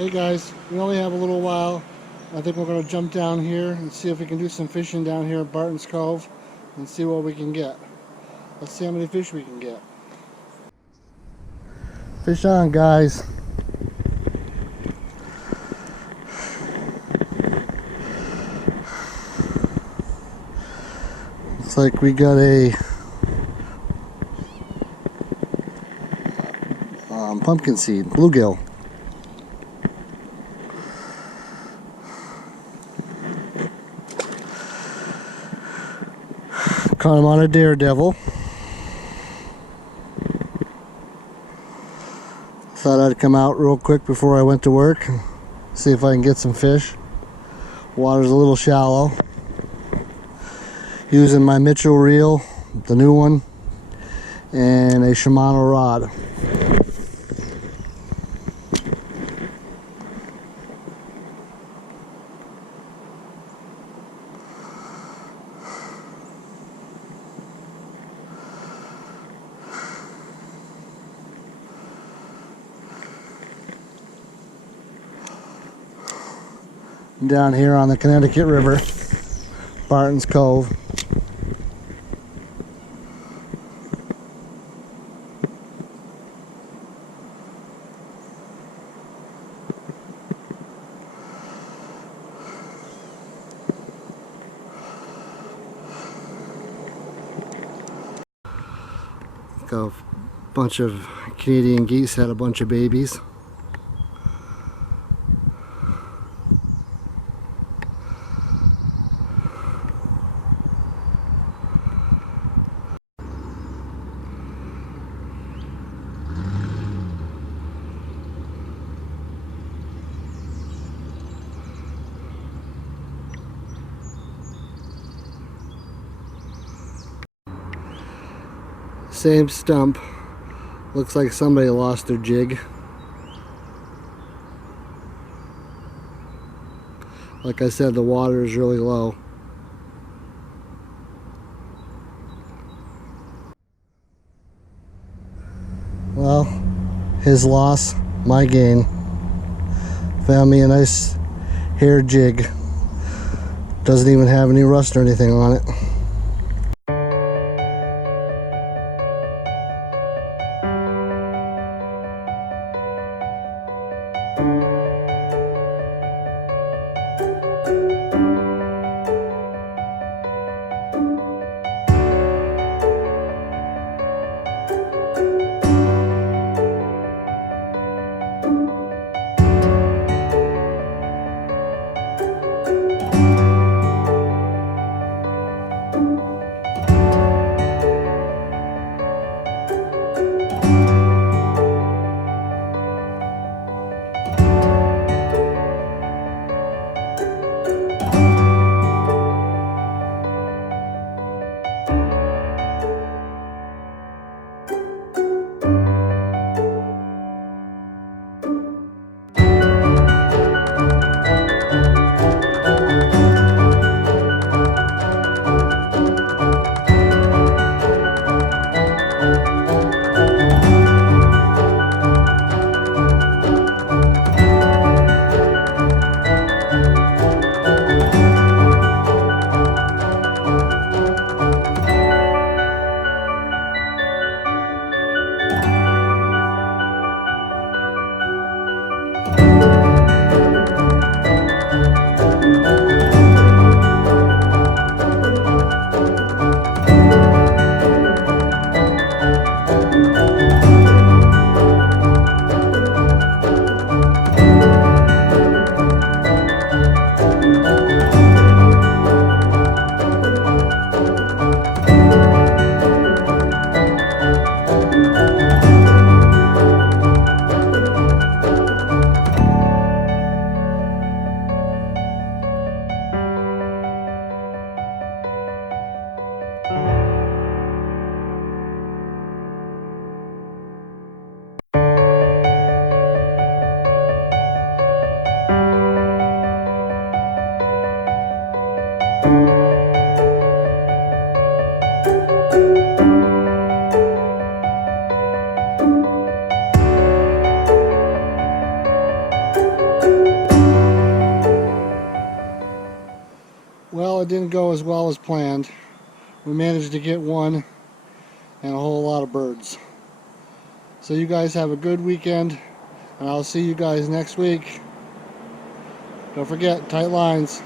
Hey guys, we only have a little while. I think we're going to jump down here and see if we can do some fishing down here at Barton's Cove and see what we can get. Let's see how many fish we can get. Fish on, guys. Looks like we got a pumpkin seed, bluegill. Caught him on a daredevil. Thought I'd come out real quick before I went to work, see if I can get some fish. Water's a little shallow. Using my Mitchell reel, the new one, and a Shimano rod. Down here on the Connecticut River, Barton's Cove. Got a bunch of Canadian geese, had a bunch of babies. Same stump. Looks like somebody lost their jig. Like I said, the water is really low. Well, his loss, my gain. Found me a nice hair jig. Doesn't even have any rust or anything on it. Well, it didn't go as well as planned. We managed to get one and a whole lot of birds. So you guys have a good weekend, and I'll see you guys next week. Don't forget, tight lines.